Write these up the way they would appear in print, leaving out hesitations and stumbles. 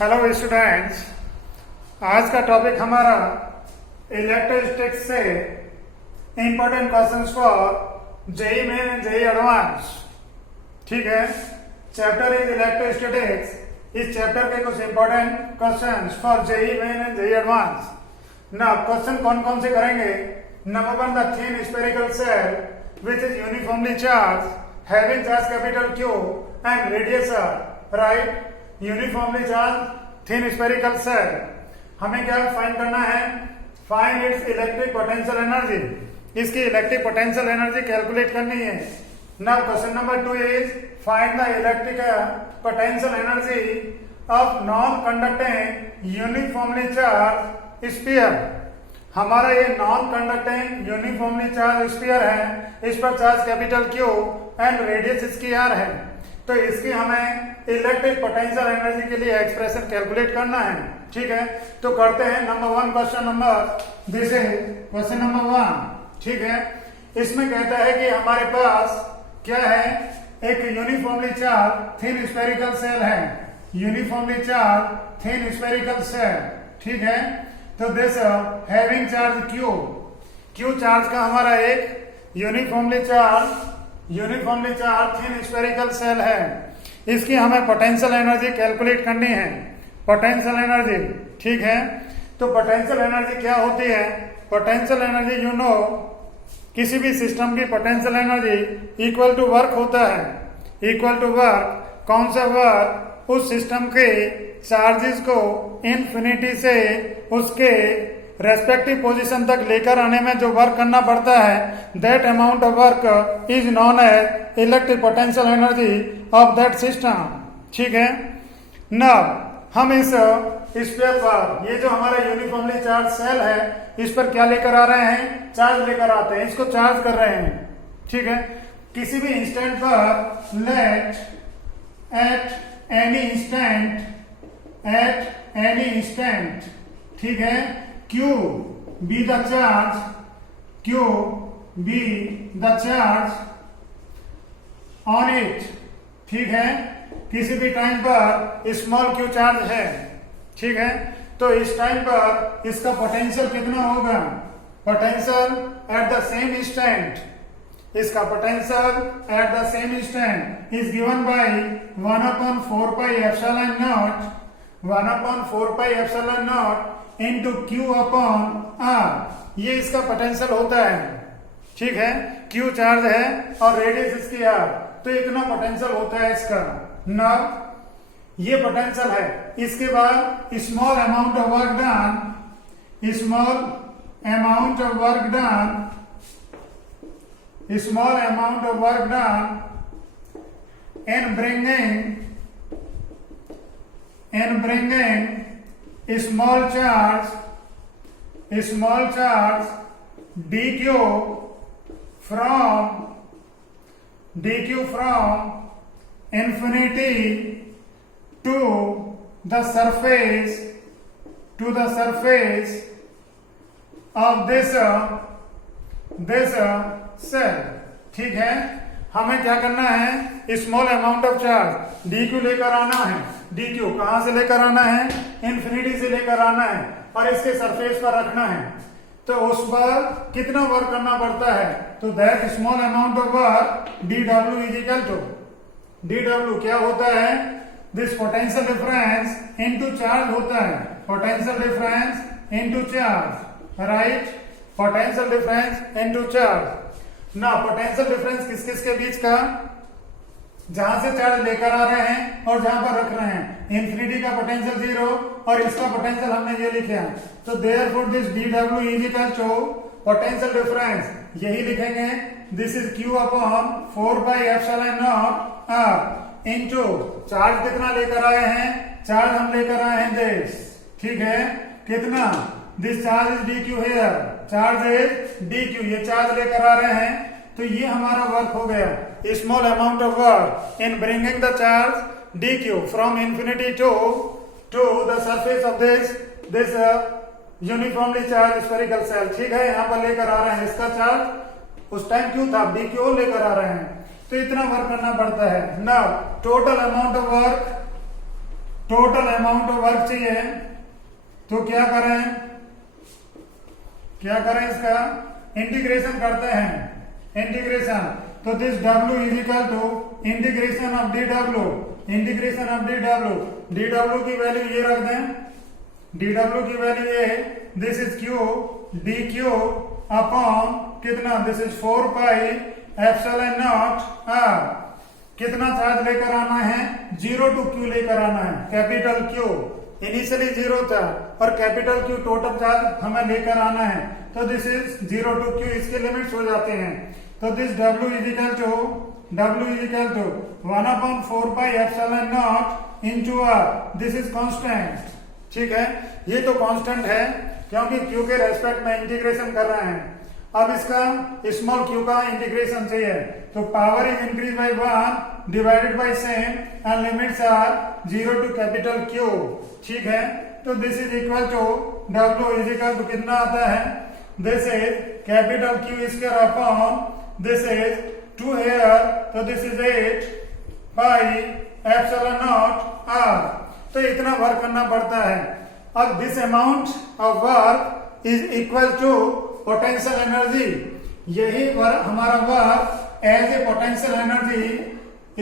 Hello students, आज का topic हमारा इलेक्ट्रोस्टैटिक्स से important questions for JEE main and JEE advance. ठीक है, चैप्टर इज इलेक्ट्रोस्टैटिक्स। इस चैप्टर के कुछ important questions for JEE main and JEE advance. ना क्वेश्चन कौन कौन से करेंगे? Number 1, the thin spherical shell which is uniformly charged having charge capital Q and radius r, right? Uniformly charge thin spherical cell. हमें क्या find करना है? Find its electric potential energy. इसकी इलेक्ट्रिक पोटेंशियल एनर्जी कैलकुलेट करनी है। Now question number 2 is find the electric potential energy of non conducting uniformly charge sphere. हमारा ये non conducting uniformly charge sphere है, इस पर charge capital Q and radius इसकी are है। तो इसकी हमें इलेक्ट्रिक पोटेंशियल एनर्जी के लिए एक्सप्रेशन कैलकुलेट करना है। ठीक है, तो करते हैं। Number 1 question number, this is question number 1। ठीक है, इसमें कहता है कि हमारे पास क्या है? एक uniformly charge thin spherical shell है। Uniformly charge thin spherical shell. ठीक है, तो this having charge Q charge का हमारा एक uniformly charge thin spherical shell है। इसकी हमें पोटेंशियल एनर्जी कैलकुलेट करनी है। पोटेंशियल एनर्जी, ठीक है, तो पोटेंशियल एनर्जी क्या होती है? पोटेंशियल एनर्जी यू नो, किसी भी सिस्टम की potential energy equal to work होता है। इक्वल टू वर्क, कौन सा वर्क? उस सिस्टम के चार्जेस को इन्फिनिटी से उसके रेस्पेक्टिव पोजीशन तक लेकर आने में जो वर्क करना पड़ता है, that amount of work is known as electric potential energy of that system. ठीक है, नाउ हम इस स्फीयर पर, ये जो हमारा यूनिफॉर्मली चार्ज सेल है, इस पर क्या लेकर आ रहे हैं? चार्ज लेकर आते हैं, इसको चार्ज कर रहे हैं। ठीक है, किसी भी इंस्टेंट पर लेट एट एनी इंस्टेंट, ठीक है, Q be the charge on it। ठीक है, किसी भी टाइम पर स्मॉल q चार्ज है। ठीक है, तो इस टाइम पर इसका पोटेंशियल कितना होगा? Potential at the same instant, इसका potential at the same instant is given by 1/4 pi epsilon naught, 1/4 pi epsilon naught into Q upon R. ये इसका पोटेंशियल होता है। ठीक है, क्यू चार्ज है और रेडियस इसकी आर, तो इतना पोटेंशियल होता है इसका। नाउ ये पोटेंशियल है। इसके बाद small amount of work done, small amount of work done in bringing small charge dq from infinity to the surface of this cell। ठीक है, हमें क्या करना है? Small amount of charge dq लेकर आना है। dq कहां से लेकर आना है? इन्फिनिटी से लेकर आना है और इसके सरफेस पर रखना है। तो उस पर कितना वर्क करना पड़ता है? तो that small amount of work dw is equal to, dw क्या होता है? This potential difference into charge होता है। Potential difference into charge, right? Potential difference into charge. ना पोटेंशियल डिफरेंस किस किस के बीच का? जहां से चार्ज लेकर आ रहे हैं और जहां पर रख रहे हैं। इन्फिनिटी का पोटेंशियल 0 और इसका पोटेंशियल हमने ये लिखा है। तो therefore this dw is equal to potential difference, यही लिखेंगे, this is q upon 4 pi epsilon naught r into charge कितना लेकर आए हैं? चार्ज हम लेकर आए हैं दिस। ठीक है, कितना? This charge is dq here, charge is dq, ये चार्ज लेकर आ रहे हैं। तो ये हमारा वर्क हो गया, small amount of work in bringing the charge dq from infinity to the surface of this uniformly charge spherical shell. ठीक है, यहाँ पर लेकर आ रहे हैं इसका चार्ज, उस टाइम क्यों था? dq लेकर आ रहे हैं, तो इतना वर्क करना पड़ता है। Now total amount of work total amount of work चाहिए, तो क्या करें इसका इंटीग्रेशन करते हैं। इंटीग्रेशन, तो this W is equal to integration of DW, integration of DW की वैल्यू ये रख दें, DW की वैल्यू ये, this is Q DQ upon कितना, this is 4 pi epsilon naught R। कितना चार्ज लेकर आना है, 0 to Q लेकर आना है। कैपिटल Q इनिशियली 0 था और कैपिटल Q टोटल चार्ज हमें लेकर आना है, तो दिस इज 0 to Q, इसके लिमिट्स हो जाते हैं। तो this W is equal to 1/4 pi epsilon naught into R, this is constant. ठीक है, ये तो कांस्टेंट है क्योंकि Q के रेस्पेक्ट में इंटीग्रेशन कर रहे हैं। अब इसका स्मॉल q का इंटीग्रेशन चाहिए, तो power is increase by 1 divided by same and limits are 0 to capital Q। ठीक है, तो this is equal to W is equal to कितना आता है, this is capital Q square upon this is 2 here, तो this is 8 pi epsilon naught R। तो इतना work करना पड़ता है। अब this amount of work is equal to potential energy, यही वर्क हमारा work as a potential energy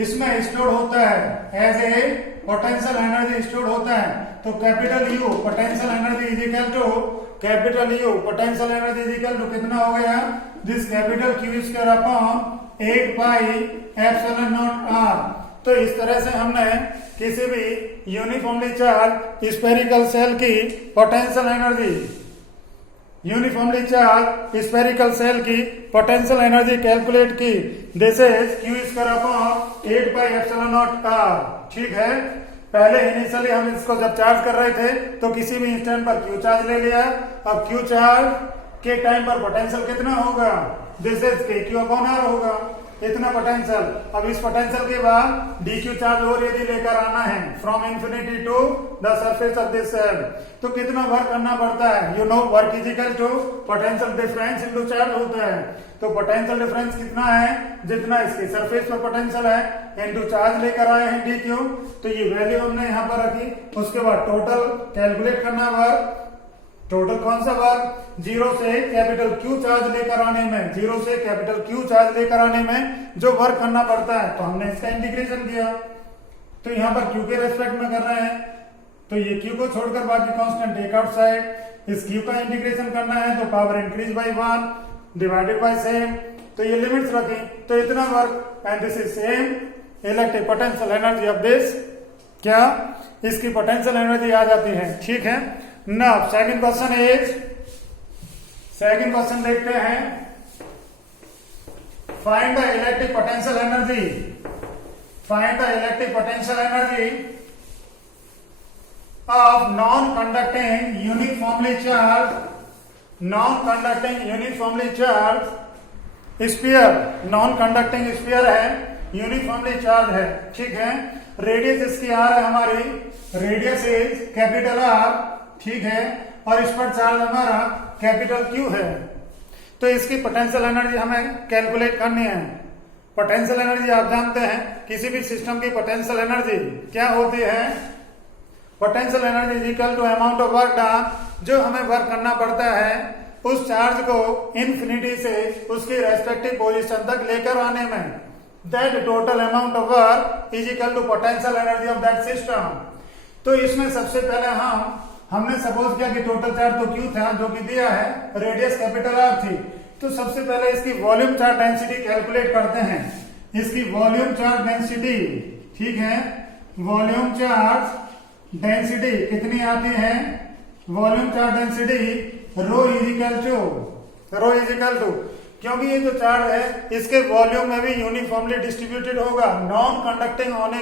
इसमें स्टोर होता है, as a potential energy store होता है। तो capital U potential energy is equal to capital U potential energy is equal to कितना हो गया, this capital Q square upon 8 pi epsilon naught R। तो इस तरह से हमने किसी भी यूनिफॉर्मली चार्ज स्फेरिकल सेल की पोटेंशियल एनर्जी कैलकुलेट की। This is Q square upon 8 pi epsilon naught R। ठीक है, पहले इनिशियली हम इसको जब चार्ज कर रहे थे तो किसी भी इंस्टेंट पर Q चार्ज ले लिया। अब Q चार्ज के टाइम पर पोटेंशियल कितना होगा, this is KQ upon R होगा, इतना पोटेंशियल। अब इस पोटेंशियल के बाद dq चार्ज और यदि लेकर आना है from infinity to the surface of this shell, तो कितना वर्क करना पड़ता है, you know work is equal to potential difference into charge होता है। तो पोटेंशियल डिफरेंस कितना है, जितना इसके सरफेस पर पोटेंशियल है इनटू चार्ज लेकर आए हैं dq, तो ये वैल्यू हमने यहाँ पर रखी। उसके बाद टोटल कैलकुलेट करना वर्क, टोटल कौन सा वर्क, 0 से कैपिटल Q चार्ज लेकर आने में, 0 से कैपिटल Q चार्ज लेकर आने में जो वर्क करना पड़ता है, तो हमने इसका इंटीग्रेशन किया। तो यहाँ पर Q के रेस्पेक्ट में कर रहे हैं, तो ये Q को छोड़कर बाकी कांस्टेंट टेक आउट साइड। इस Q का इंटीग्रेशन करना है तो power increase by 1 divided by same, तो ये लिमिट्स रखें, तो इतना work. And this is same electric potential energy of this, क्या इसकी पोटेंशियल एनर्जी आ जाती है। ठीक है, नाउ सेकंड क्वेश्चन देखते हैं, find the electric potential energy of non conducting uniformly charge sphere. Non conducting sphere है, यूनिफॉर्मली चार्ज है। ठीक है, रेडियस इसकी R है, हमारी रेडियस इज कैपिटल R। ठीक है, और इस पर चार्ज हमारा कैपिटल Q है। तो इसकी पोटेंशियल एनर्जी हमें कैलकुलेट करनी है। पोटेंशियल एनर्जी आप जानते हैं, किसी भी सिस्टम की पोटेंशियल एनर्जी क्या होती है, potential energy is equal to amount of work done, जो हमें वर्क करना पड़ता है उस चार्ज को इंफिनिटी से उसके रेस्पेक्टिव पोजीशन तक लेकर आने में, that total amount of work is equal to potential energy of that system. तो इसमें सबसे पहले हमने सपोज किया कि टोटल चार्ज तो Q था जो कि दिया है, रेडियस कैपिटल R थी। तो सबसे पहले इसकी वॉल्यूम चार्ज डेंसिटी कैलकुलेट करते हैं, इसकी वॉल्यूम चार्ज डेंसिटी। ठीक है, वॉल्यूम चार्ज डेंसिटी कितनी आती है, volume charge density rho is equal to, क्योंकि ये जो चार्ज है इसके वॉल्यूम में भी यूनिफॉर्मली डिस्ट्रीब्यूटेड होगा, नॉन कंडक्टिंग होने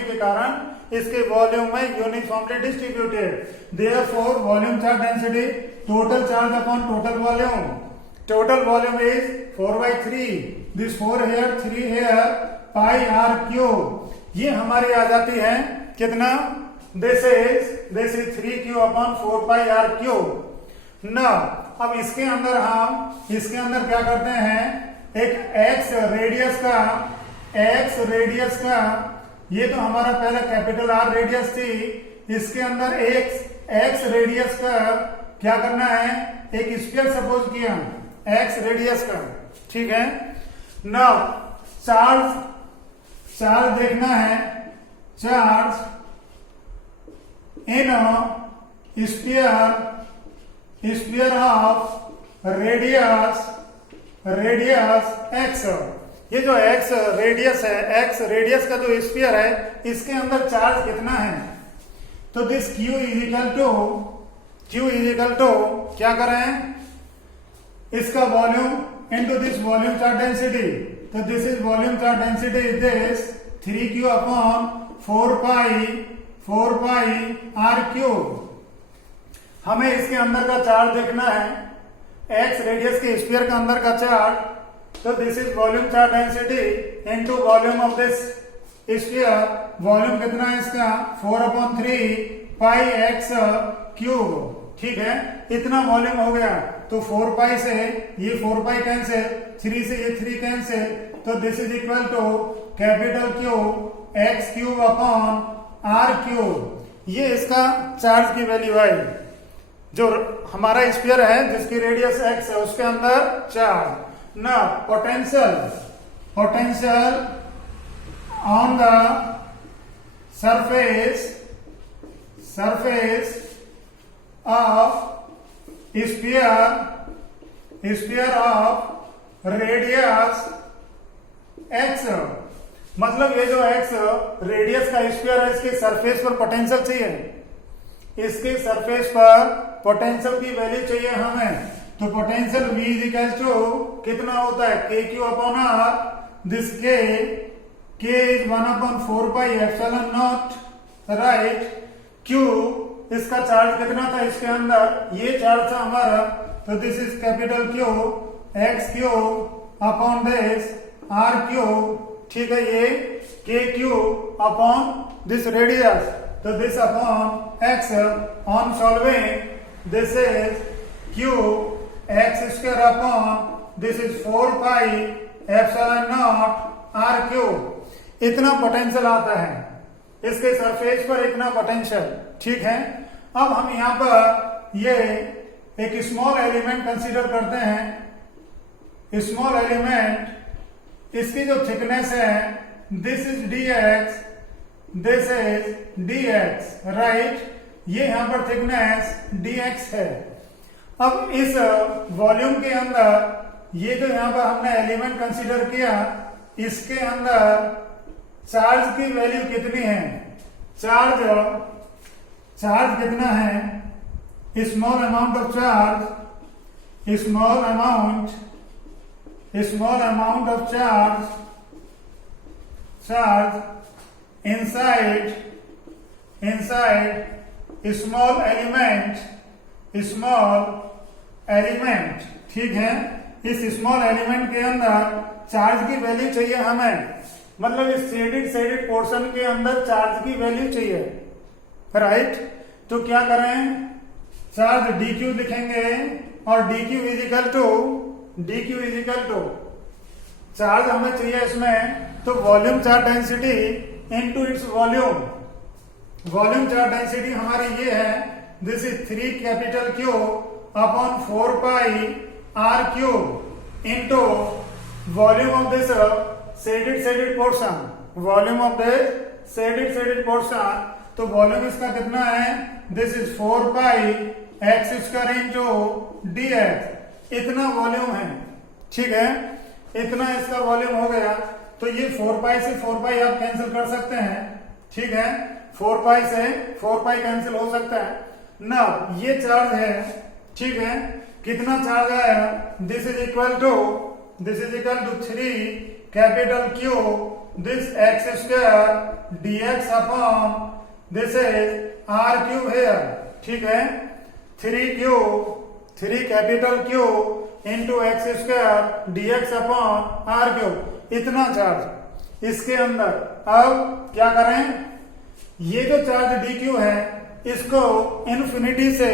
के कारण इसके वॉल्यूम में uniformly distributed. Therefore volume charge density total charge upon total volume is 4/3, this 4 here 3 here pi R cube. ये हमारी आ जाती है कितना, this is 3Q upon 4 pi R cube. ना अब इसके अंदर क्या करते हैं, एक x रेडियस का ये तो हमारा पहले कैपिटल आर रेडियस थी, इसके अंदर एक्स रेडियस का क्या करना है, एक स्फीयर सपोज किया एक्स रेडियस का, ठीक है। नाउ चार्ज देखना है, charge in sphere of radius x. ये जो एक्स रेडियस है, एक्स रेडियस का जो स्फीयर है, इसके अंदर चार्ज कितना है, तो this Q is equal to क्या करें, इसका volume into this volume charge density, तो this is volume charge density is this 3Q upon 4 pi R cube. हमें इसके अंदर का चार्ज देखना है, एक्स रेडियस के स्फीयर का अंदर का चार्ज, तो this is volume charge density into volume of this sphere. Volume कितना है इसका, 4/3 पाई एक्स क्यूब, ठीक है। इतना वॉल्यूम हो गया, तो 4 पाई से ये 4 पाई कैंसिल, 3 से ये 3 कैंसिल, तो this is equal to capital Q x cube upon R cube. ये इसका चार्ज की वैल्यू आई, जो हमारा स्फीयर है जिसकी रेडियस एक्स है, उसके अंदर चार्ज। ना potential on the surface of sphere of radius x, मतलब ये जो x रेडियस का स्फीयर है, इसके सरफेस पर पोटेंशियल चाहिए, इसके सरफेस पर पोटेंशियल की वैल्यू चाहिए हमें। तो potential V is equal to कितना होता है, KQ upon R, this K is 1/4 pi epsilon naught, right. Q इसका चार्ज कितना था इसके अंदर, ये चार्ज था हमारा, तो this is capital Q x cube upon this R cube, ठीक है। ये KQ अपॉन दिस रेडियस, तो this upon x on solving, this is Q x square upon this is 4 pi epsilon naught R cube. इतना potential आता है इसके surface पर, इतना पोटेंशियल, ठीक है। अब हम यहां पर ये एक स्मॉल एलिमेंट कंसीडर करते हैं। स्मॉल एलिमेंट, इसकी जो थिकनेस है, this is dx, this is dx, right. ये यहां पर थिकनेस dx है। अब इस वॉल्यूम के अंदर ये जो यहां पर हमने एलिमेंट कंसीडर किया, इसके अंदर चार्ज की वैल्यू कितनी है, चार्ज कितना है, small amount of charge inside small element, ठीक है। इस स्मॉल एलिमेंट के अंदर चार्ज की वैल्यू चाहिए हमें, मतलब इस शेडेड पोर्शन के अंदर चार्ज की वैल्यू चाहिए, राइट। तो क्या करें, चार्ज dq लिखेंगे, और dq is equal to charge हमें चाहिए इसमें, तो volume charge density into its volume charge density हमारी ये है, this is 3 capital Q upon 4 pi R cube into volume of this shaded portion, तो वॉल्यूम इसका कितना है, this is 4 pi x square into dx। इतना वॉल्यूम है, ठीक है। इतना इसका वॉल्यूम हो गया, तो ये 4 पाई से 4 पाई आप कैंसिल कर सकते हैं, ठीक है। 4 पाई से 4 पाई कैंसिल हो सकता है ना। ये चार्ज है, ठीक है। कितना चार्ज आया, this is equal to 3 capital Q this x square dx upon this is R cube है, ठीक है। 3 capital Q into x square dx upon R cube, इतना चार्ज इसके अंदर। अब क्या करें, ये जो चार्ज dq है, इसको इन्फिनिटी से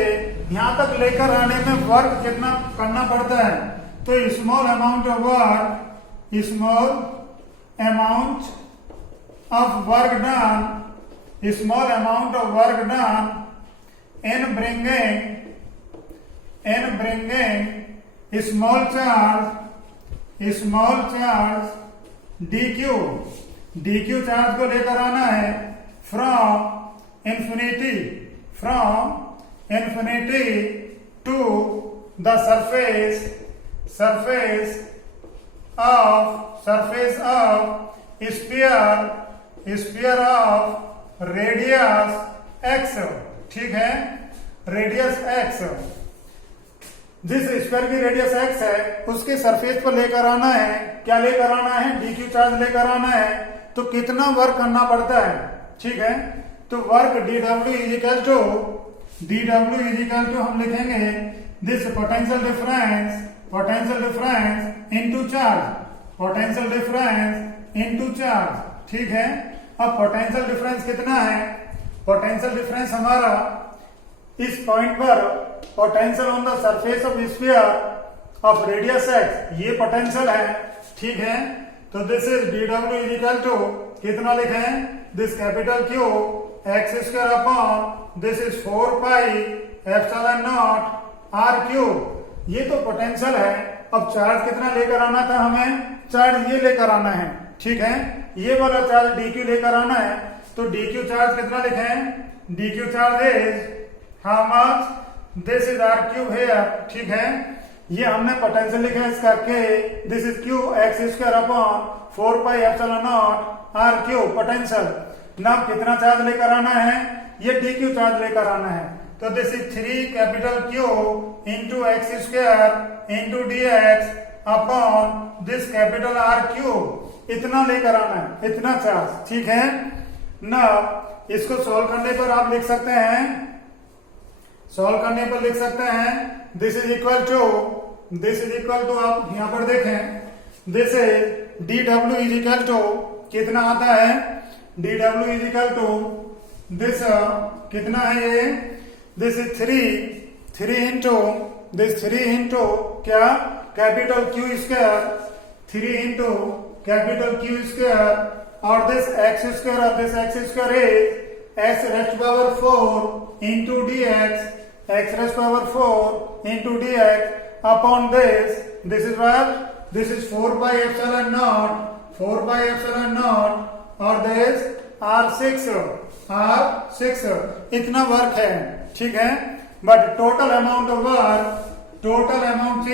यहां तक लेकर आने में वर्क कितना करना पड़ता है, तो small amount of work done, small amount of work done in bringing small charge dq charge को लेकर आना है from infinity to the surface of sphere of radius x, ठीक है, रेडियस x, जिस स्फीयर की रेडियस x है उसके सरफेस पर लेकर आना है, क्या लेकर आना है, dq चार्ज लेकर आना है, तो कितना वर्क करना पड़ता है, ठीक है, तो work dw is equal to हम लिखेंगे this potential difference into charge, ठीक है। अब पोटेंशियल डिफरेंस कितना है, पोटेंशियल डिफरेंस हमारा इस पॉइंट पर potential on the surface of sphere of radius x, ये पोटेंशियल है, ठीक है, तो this is dw is equal to कितना लिखे हैं, this capital Q x square upon this is 4 pi epsilon naught r cube, ये तो पोटेंशियल है। अब चार्ज कितना लेकर आना था हमें, चार्ज ये लेकर आना है, ठीक है, ये वाला चार्ज dq लेकर आना है, तो dq चार्ज कितना लिखे हैं, dq charge is how much, this is r cube है, ठीक है, ये हमने पोटेंशियल लिखा है इसका k, this is q x square upon 4 pi epsilon naught r cube potential. नाम कितना चार्ज लेकर आना है, ये dq चार्ज लेकर आना है, तो this is 3 capital Q into x square into dx upon this capital R cube, इतना लेकर आना है, इतना चार्ज, ठीक है ना। इसको सॉल्व करने पर आप लिख सकते हैं, दिस इज इक्वल टू आप यहां पर देखें, this is dw is equal to कितना आता है, dw is equal to this कितना है ये, दिस इज 3 इंटू क्या, capital Q square, 3 into capital Q square और दिस x स्क्वायर और this x square is x rest power 4 into dx, x rest power 4 into dx upon this is what, this is 4 pi epsilon naught और this R6, इतना work है, ठीक है, but total amount of work कितना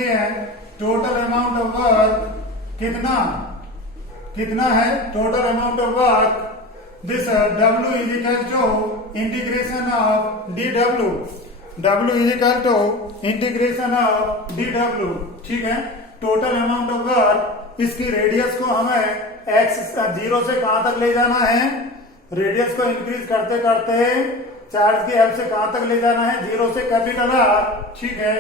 है, total amount of work, this W is equal to integration of dW, ठीक है, total amount of work, इसकी रेडियस को हमें x 0 से कहां तक ले जाना है, रेडियस को इंक्रीज करते करते चार्ज की हेल्प से कहां तक ले जाना है, 0 से कैपिटल R, ठीक है,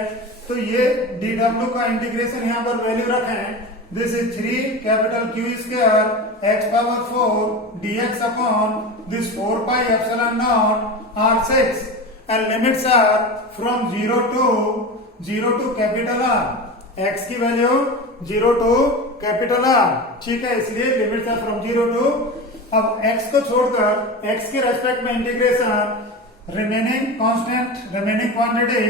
तो ये dw का इंटीग्रेशन यहां पर वैल्यू रखें, this is 3 capital Q square x power 4 dx upon this 4 pi epsilon naught R6 and limits are from 0 to capital R, x की वैल्यू 0 टू कैपिटल R, ठीक है, इसलिए लिमिट्स आर फ्रॉम 0 टू, अब x को छोड़कर x के respect में integration, remaining quantity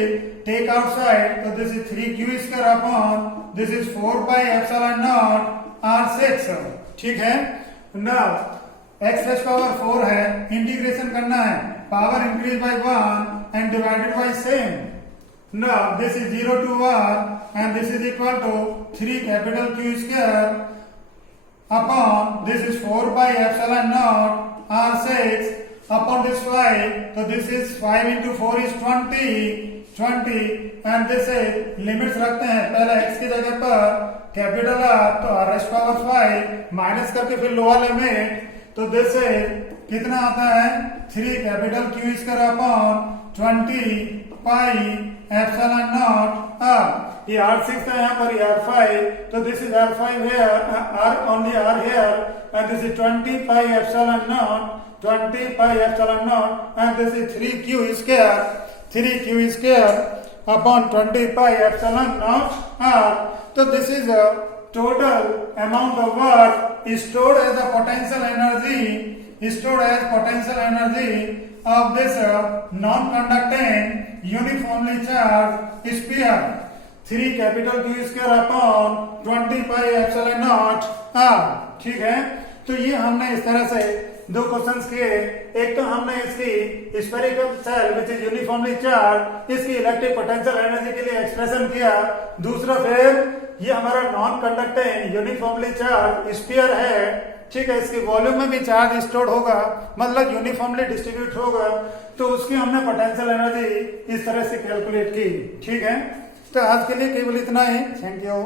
take outside, so this is 3q square upon this is 4 pi epsilon naught r6, ठीक है। now x रेस्ट पावर 4 है, इंटीग्रेशन करना है, power increase by 1 and divided by same, now this is 0 to 1 and this is equal to 3 capital Q square upon this is 4 pi epsilon naught r6 upon this 5, so this is 5 into 4 is 20 and this is limits रखते हैं, पहले x की जगह पर capital R, तो r rest power 5 minus करके फिर lower limit, तो दिस कितना आता है, 3 कैपिटल Q स्क्वायर अपॉन 20 पाई एप्सिलॉन नॉट R, ये R6 था यहाँ पर, R5, तो this is R5 here, R only R here and this is 20 pi epsilon naught and this is 3q square upon 20 pi epsilon naught R, so this is a total amount of work is stored as a potential energy stored as potential energy of this non-conducting uniformly charged sphere 3 capital Q square upon 20 pi epsilon naught r। ठीक है, तो ये हमने इस तरह से दो questions किए। एक तो हमने इसकी spherical shell which is uniformly charge इसकी इलेक्ट्रिक पोटेंशियल एनर्जी के लिए एक्सप्रेशन किया। दूसरा फिर ये हमारा non conducting uniformly charge sphere है, ठीक है, इसके वॉल्यूम में भी चार्ज स्टोर्ड होगा, मतलब यूनिफॉर्मली डिस्ट्रीब्यूट होगा, तो उसकी हमने पोटेंशियल एनर्जी इस तरह से कैलकुलेट की। ठीक है, तो आज के लिए केवल इतना ही। Thank you.